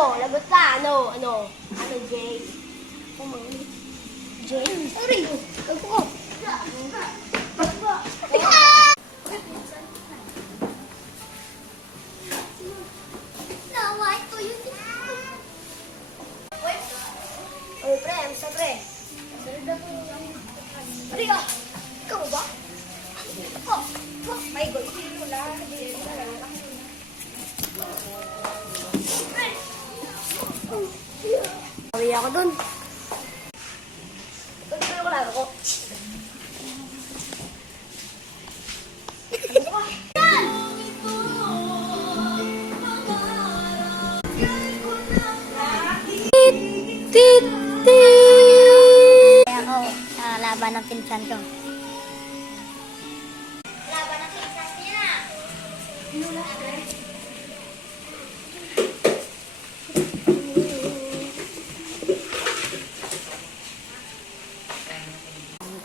lagot ka. Ano, Jay? Jay? Sorry. Ako. Naway ko yun. Oy, pre, amusta pre? Ari ka! Ikaw ba? Oh, my God. Sabi ako dun. Pero ko lang ako. Kaya ako, laban ng pinsan ko. Laban ng pinsan niya.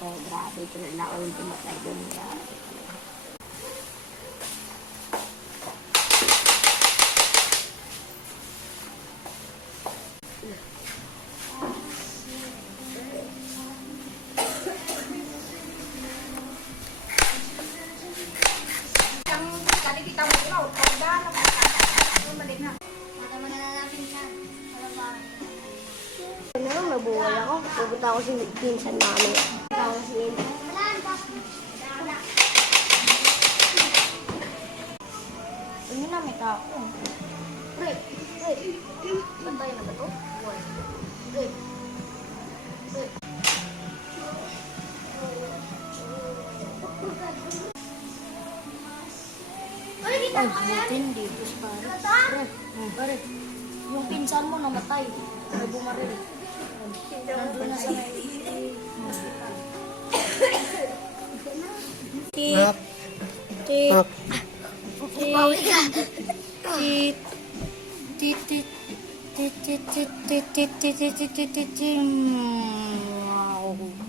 Grabe, ito na ako yung tumatay doon. Ano, mabuhay ako. Pupunta ako sa pinsan namin. Ako sa pinsan. Ano na, may tao. Pre. Bantay na ba ito? Pre. Ay, buti hindi. Pare. Pare. Yung pinsan mo namatay. Ay, bumaril. Nandun na sa may hospital. Tit. Tit. Bawi ka. Tit. Tit. Tit. Tit. Tit. Tit. Tit. Tit. Tit. Tit. Tit. Wow.